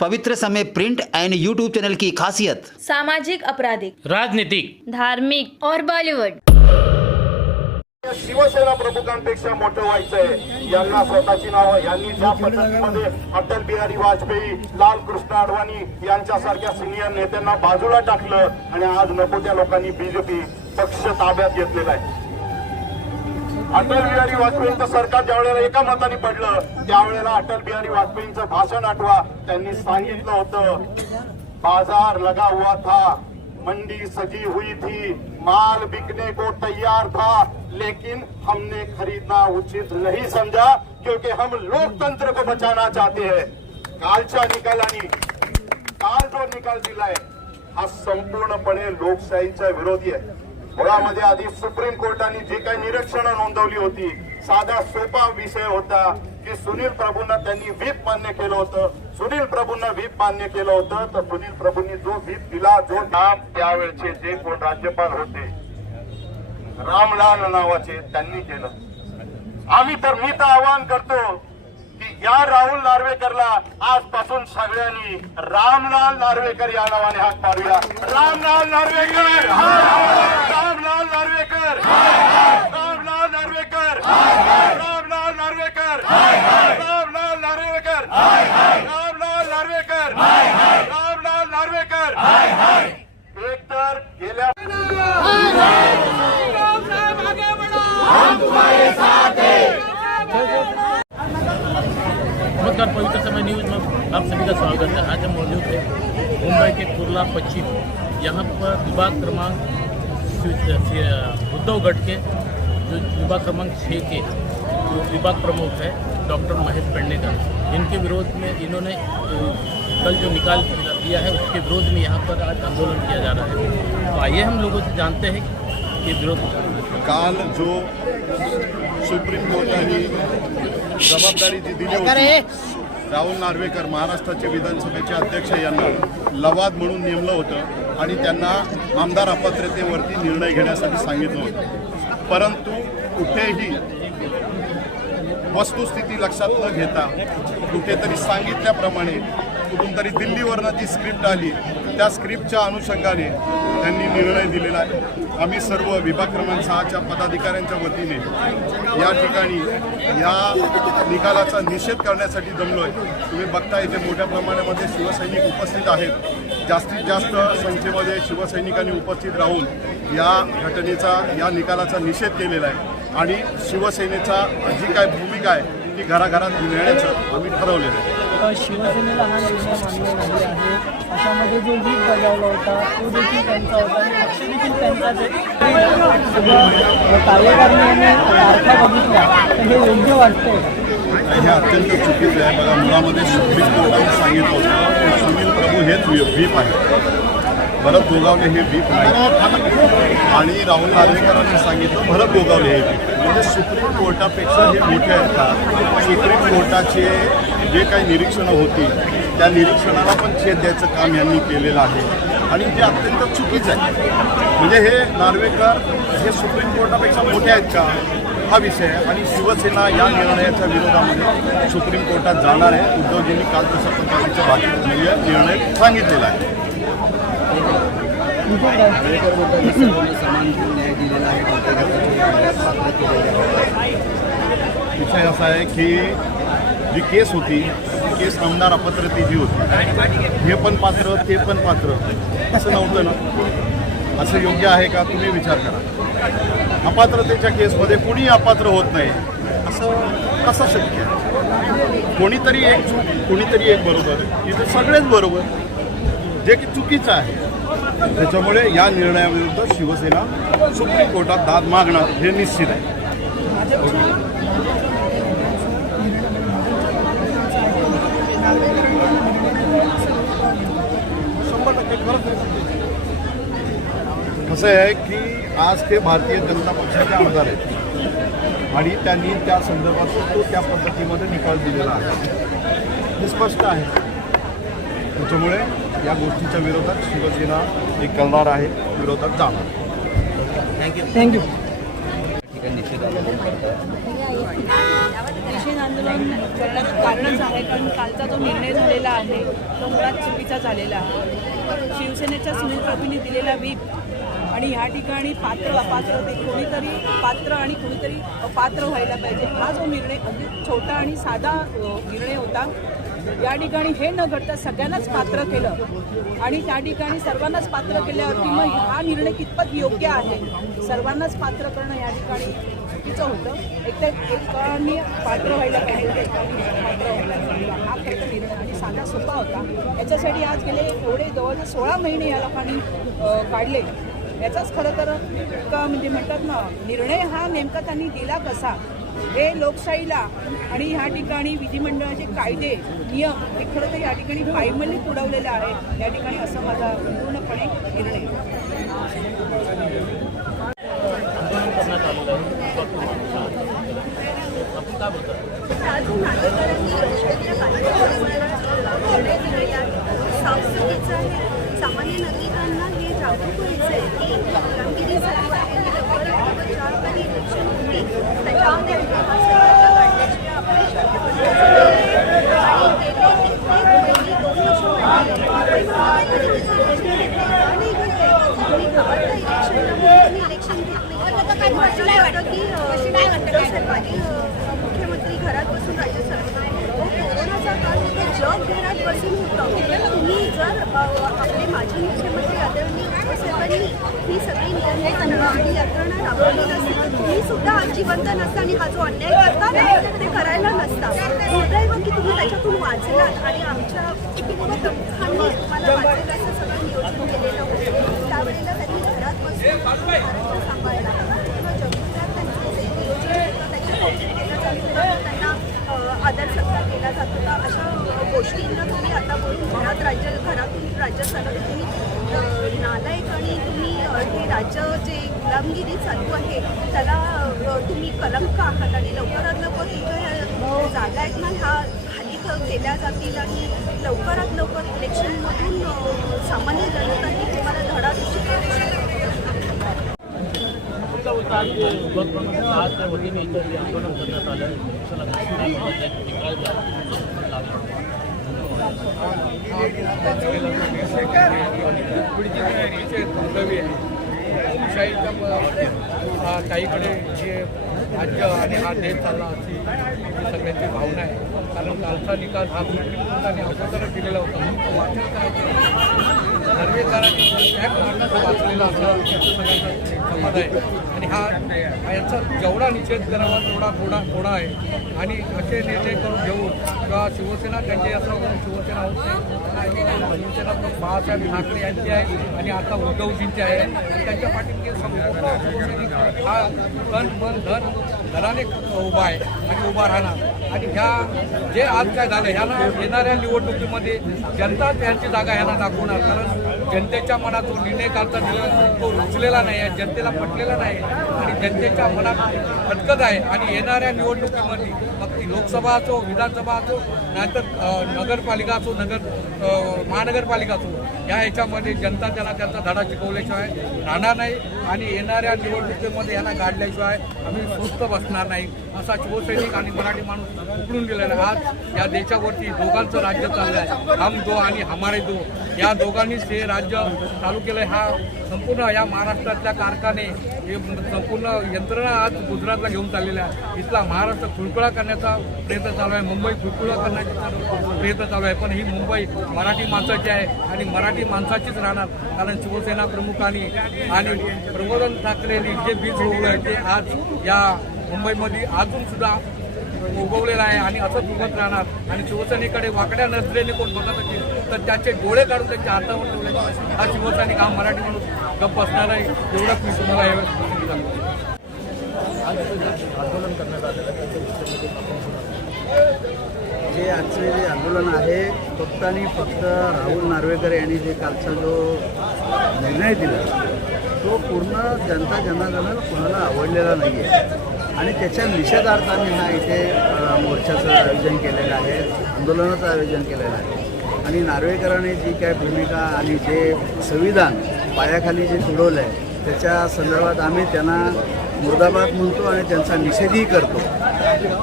पवित्र समय print end YouTube channel की खासियत सामाजिक, आपराधिक, राजनीतिक, धार्मिक और बॉलिवूड। शिवसेना प्रमुखांपेक्षा मोठं व्हायचंय। यांना स्वतःची नावं यांनी ज्या पद्धतीमध्ये अटल बिहारी वाजपेयी, लाल कृष्ण अडवाणी यांच्यासारख्या सिनियर नेत्यांना बाजूला टाकलं आणि आज नको त्या लोकांनी बीजेपी पक्ष ताब्यात घेतलेला आहे। अटल बिहारी वाजपेयींचं सरकार ज्या वेळेला एका मताने पडलं त्यावेळेला अटल बिहारी वाजपेयींचं भाषण आठवा। त्यांनी सांगितलं होतं, बाजार लगा हुआ था, मंडी सजी हुई थी, माल बिकने को तैयार था, लेकिन हमने खरीदना उचित नहीं समझा क्योंकि हम लोकतंत्र को बचाना चाहते हैं। कालच्या निकालाने काल जो निकाल दिलाय हा संपूर्णपणे लोकशाहीच्या विरोधी आहे। मुळामध्ये आधी सुप्रीम कोर्टाने जे काही निरीक्षणं नोंदवली होती, साधा सोपा विषय होता की सुनील प्रभूंना त्यांनी व्हीप मान्य केलं होतं। सुनील प्रभूंना व्हीप मान्य केलं होतं तर सुनील प्रभूंनी जो व्हीप दिला, जो नाम त्यावेळचे जे कोण राज्यपाल होते रामलाल नावाचे त्यांनी केलं। आम्ही तर मी तर आवाहन करतो की या राहुल नार्वेकरला आजपासून सगळ्यांनी रामलाल नार्वेकर या नावाने हाक मारूया। रामलाल नार्वेकर, रामलाल नार्वेकर, रामलाल नार्वेकर, रामलाल नार्वेकर, रामलाल नार्वेकर, रामलाल नार्वेकर, रामलाल नार्वेकर। एक तर गेल्या नमस्कार, पवित्र समय न्यूज़ में आप सभी का स्वागत है। आज हम मौजूद हैं मुंबई के कुर्ला पश्चिम। यहाँ पर विभाग क्रमांक उद्धवगढ़ के जो विभाग क्रमांक 6 के जो विभाग प्रमुख है डॉक्टर महेश पेडनेकर, इनके विरोध में इन्होंने कल जो निकाल दिया है उसके विरोध में यहाँ पर आज आंदोलन किया जा रहा है। तो आइए हम लोगों से जानते हैं कि विरोध काल जो सुप्रीम कोर्टाने जबाबदारी जी दिली होती, राहुल नार्वेकर महाराष्ट्राचे विधानसभेचे अध्यक्ष यांना लवाद म्हणून नेमलं होतं आणि त्यांना आमदार अपात्रतेवरती निर्णय घेण्यासाठी सांगितलं होतं। परंतु कुठेही वस्तुस्थिती लक्षात न घेता कुठेतरी सांगितल्याप्रमाणे कुठून तरी दिल्लीवरनं जी स्क्रिप्ट आली त्या स्क्रिप्टच्या अनुषंगाने त्यांनी निर्णय दिलेला आहे। आम्ही सर्व विभाग क्रमांक 6च्या पदाधिकाऱ्यांच्या वतीने या ठिकाणी या निकालाचा निषेध करण्यासाठी जमलो आहे। तुम्ही बघता इथे मोठ्या प्रमाणामध्ये शिवसैनिक उपस्थित आहेत। जास्तीत जास्त संख्येमध्ये शिवसैनिकांनी उपस्थित राहून या घटनेचा, या निकालाचा निषेध केलेला आहे आणि शिवसेनेचा जी काय भूमिका आहे ती घराघरात नेण्याचं आम्ही ठरवलेलं आहे। शिवसेनेला हा निर्णय मान्य नाही आहे, अशामध्ये जो व्हीप बजावला होता तो देखील त्यांचा होता आणि पक्ष देखील त्यांचाच आहे। सगळं कार्यकारिणीने तारखा बघितल्या तर हे योग्य वाटतंय का? हे अत्यंत चुकीचं आहे। बघा, मुळामध्ये सुप्रीम कोर्टाने सांगितलं होतं की सुनील प्रभू हेच व्हीप आहे, भरत गोगावले हे व्हीप नाही, आणि राहुल नार्वेकरांनी सांगितलं भरत गोगावले हे व्हीप। म्हणजे सुप्रीम कोर्टापेक्षा हे मोठे आहेत का? सुप्रीम कोर्टाचे जे काही निरीक्षणं होती त्या निरीक्षणाला पण छेद द्यायचं काम यांनी केलेलं आहे आणि हे अत्यंत चुकीचं आहे। म्हणजे हे नार्वेकर हे सुप्रीम कोर्टापेक्षा मोठे आहेत का हा विषय आहे आणि शिवसेना या निर्णयाच्या विरोधामध्ये सुप्रीम कोर्टात जाणार आहे। उद्धवजींनी काल तशा पद्धतीच्या बाकी निर्णय सांगितलेला आहे। विषय असा आहे की जी केस होती ती केस आमदार अपात्रतेची होती। हे पण पात्र ते पण पात्र असं नव्हतं ना? असं योग्य आहे का? तुम्ही विचार करा। अपात्रतेच्या केसमध्ये कुणी अपात्र होत नाही असं कसं शक्य आहे? कोणीतरी एक चूक, कोणीतरी एक बरोबर, इथं सगळेच बरोबर, जे की चुकीचं आहे। त्याच्यामुळे या निर्णयाविरुद्ध शिवसेना सुप्रीम कोर्टात दाद मागणार हे निश्चित आहे। कसं आहे की आज ते भारतीय जनता पक्षाचे आमदार आहेत आणि त्यांनी त्या संदर्भात तो त्या पद्धतीमध्ये निकाल दिलेला आहे, हे स्पष्ट आहे। त्याच्यामुळे या गोष्टीच्या विरोधात शिवसेना एक करणार आहे, विरोधात जाणार। थँक्यू। कठीण आंदोलन करण्याचं कारणच आहे, कारण कालचा जो निर्णय झालेला आहे तो मुळात चुकीचा झालेला आहे. शिवसेनेच्या सुनील प्रभूंनी दिलेला व्हीप आणि ह्या ठिकाणी पात्र अपात्र ते कोणीतरी पात्र आणि कोणीतरी अपात्र व्हायला पाहिजे, हा जो निर्णय अगदी छोटा आणि साधा निर्णय होता. या ठिकाणी हे न घडता सगळ्यांनाच पात्र केलं आणि त्या ठिकाणी सर्वांनाच पात्र केल्यावरती मग हा निर्णय कितपत योग्य आहे. सर्वांनाच पात्र करणं या ठिकाणी चुकीचं होतं. एकतर एकाने पात्र व्हायला पाहिजे, एकाने पात्र व्हायला पाहिजे, हा खरं तर निर्णय आणि साधा सोपा होता. याच्यासाठी आज गेले एवढे जवळजवळ 16 महिने या लोकांनी काढले. याचाच खरं तर का म्हणजे म्हणतात ना, निर्णय हा नेमका त्यांनी दिला कसा, हे लोकशाहीला आणि ह्या ठिकाणी विधिमंडळाचे कायदे नियम हे खरं तर या ठिकाणी पायमल्लीत उडवलेले आहे या ठिकाणी, असं माझा पूर्णपणे निर्णय. आंदोलन करण्यात आलेलं आहे विभाग क्रमांक 6. आपण काय बोलतो? आज नागरिकांनी निर्णय दिलेला आहे, साफसफाईचं आहे. सामान्य नागरिकांना हे जागरूक व्हायचं आहे की कामगिरी चालू आहे आणि लवकरात ज्या काही इलेक्शन होती त्याच्यामध्ये सरकारला काढण्याची आपली शक्यता आणि गेले कित्येक महिने 2 वर्ष आणि तुम्ही गावातलं इलेक्शन घेतले मला वाटतं की सरकारी मुख्यमंत्री घरात बसून राज्य सरकार कोरोनाचा काळ होता, जग घरात बसून होतं. तुम्ही जर आपले माजी मुख्यमंत्री आदरणीय साहेबांनी ही सगळी नियंत्रण यंत्रणा राबवली नसती तर तुम्ही सुद्धा आज जिवंत नसता आणि हा जो अन्याय करता ना ते करायला नसता. दुर्दैव की तुम्ही त्याच्यातून वाचलात आणि आमच्या प्रमुखांनी तुम्हाला वाचलं असं सगळं नियोजन केलेलं होतं. त्यावेळेला त्यांनी घरात बसून सांभाळला किंवा जगभरात त्यांचं जे नियोजन होतं त्याची कौतुक केलं जात होतं, त्यांना आदर सत्कार केला जात होता. अशा गोष्टींना तुम्ही आता बोलून घरातून राज्य चालवते तुम्ही नालायक आणि तुम्ही हे राज्य जे गुलामगिरी चालू आहे त्याला तुम्ही कलंक आहात आणि लवकरात लवकर तुमच्या जागा आहेत ना ह्या खाली केल्या जातील आणि लवकरात लवकर इलेक्शनमधून सामान्य जनतांनी तुम्हाला धडा शिकवण्याची विभाग क्रमांक 6च्या वतीने इथं आंदोलन करण्यात आलं. काहीकडे जे राज्य आणि हा देश चालला अशी सगळ्यांची भावना आहे. कारण कालचा निकाल हा सुप्रीम कोर्टाने अगोदरच दिलेला होता. वाचन करायचं नर्वेकरांनी टॅग मारण्याचा वाचलेला असं सगळ्यांचा समज आहे आणि याचा जेवढा निषेध करावा तेवढा थोडा आहे. आणि असे निर्णय करून घेऊन किंवा शिवसेना त्यांची यात्रा करून शिवसेना होत नाही, शिवसेना बाळासाहेब ठाकरे यांची आहे आणि आता उद्धवजींची आहे आणि त्यांच्या पाठीमागे संपूर्ण हा तन मन धनाने उभा आहे आणि उभा राहणार. आणि ह्या जे आज काय झालं ह्याला येणाऱ्या निवडणुकीमध्ये जनता त्यांची जागा ह्यांना दाखवणार. कारण जनतेच्या मनात जो निर्णय कालचा दिला तो रुचलेला नाही आहे, जनतेला पटलेला नाही आणि जनतेच्या मनात खटकत आहे. आणि येणाऱ्या निवडणुकीमध्ये मग ती लोकसभा असो, विधानसभा असो, नाहीतर नगरपालिका असो, महानगरपालिका असो, ह्याच्यामध्ये जनता त्यांचा धडा शिकवल्याशिवाय राहणार नाही. आणि येणाऱ्या निवडणुकीमध्ये यांना गाडल्याशिवाय आम्ही सुस्त बसणार नाही असा शिवसैनिक आणि मराठी माणूस उकडून दिलेला आहे. आज या देशावरती दोघांचं राज्य चाललं आहे, हम दो आणि हमारे दो. या दोघांनीच हे राज्य चालू केलं आहे. हा संपूर्ण या महाराष्ट्रातल्या कारखाने हे संपूर्ण यंत्रणा आज गुजरातला घेऊन चाललेल्या आहे. इथला महाराष्ट्र खुळखुळा करण्याचा प्रयत्न चालू आहे, मुंबई खुळखुळा करण्याचा प्रयत्न चालू आहे. पण ही मुंबई मराठी माणसाची आहे आणि मराठी माणसाचीच राहणार. कारण शिवसेना प्रमुखांनी आणि प्रबोधन ठाकरेंनी जे बीज रोवलं आहे ते आज या मुंबईमध्ये अजून सुद्धा उगवलेला आहे आणि असंच उगत राहणार. आणि शिवसेनेकडे वाकड्या नजरेने कोण बघत असेल तर त्याचे डोळे काढून त्यांच्या हातावर ठेवले हा शिवसैनिक हा मराठी माणूस गप्प बसणार आहे. एवढंच मी तुम्हाला यावेळेस सांगतो. आंदोलन करण्यात आलेलं जे आजचे जे आंदोलन आहे फक्त आणि फक्त राहुल नार्वेकर यांनी जे कालचा जो निर्णय दिला तो पूर्ण जनता जनार्दनाला कोणाला आवडलेला नाही आहे. आणि त्याच्या निषेधार्थाने हा इथे मोर्चाचं आयोजन केलेलं आहे, आंदोलनाचं आयोजन केलेलं आहे. आणि नार्वेकरांनी जी काय भूमिका आणि जे संविधान पायाखाली जे तुडवलं आहे त्याच्या संदर्भात आम्ही त्यांना मुर्दाबाद म्हणतो आणि त्यांचा निषेधही करतो.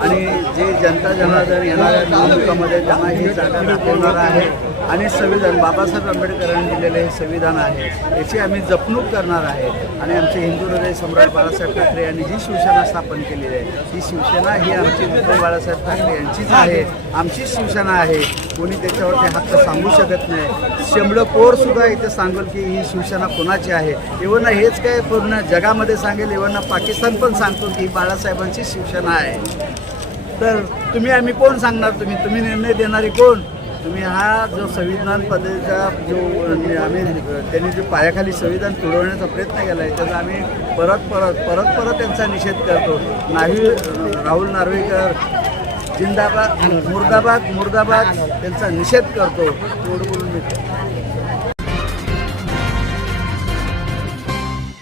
आणि जे जनता जनार्दन येणाऱ्या निवडणुकामध्ये त्यांना ही जागा दाखवणार आहे आणि संविधान बाबासाहेब आंबेडकरांनी दिलेले हे संविधान आहे याची आम्ही जपणूक करणार आहे आणि आमचे हिंदू हृदय सम्राट बाळासाहेब ठाकरे यांनी जी शिवसेना स्थापन केलेली आहे ही शिवसेना ही आमची उद्धव बाळासाहेब ठाकरे यांचीच आहे, आमचीच शिवसेना आहे. कोणी त्याच्यावरती हक्क सांगू शकत नाही. शेंबडं पोरसुद्धा इथे सांगेल की ही शिवसेना कोणाची आहे. इव्हन हेच काय पूर्ण जगामध्ये सांगेल, इव्हन पाकिस्तान पण सांगतो की ही बाळासाहेबांची शिवसेना आहे. तर तुम्ही आम्ही कोण सांगणार, तुम्ही निर्णय देणारे कोण? तुम्ही हा जो संविधान पद्धतीचा जो आम्ही त्यांनी जो पायाखाली संविधान तुडवण्याचा प्रयत्न केला आहे त्याचा आम्ही परत त्यांचा निषेध करतो. राहुल नार्वेकर जिंदाबाद, मुर्दाबाद त्यांचा निषेध करतो. एवढं बोलून मी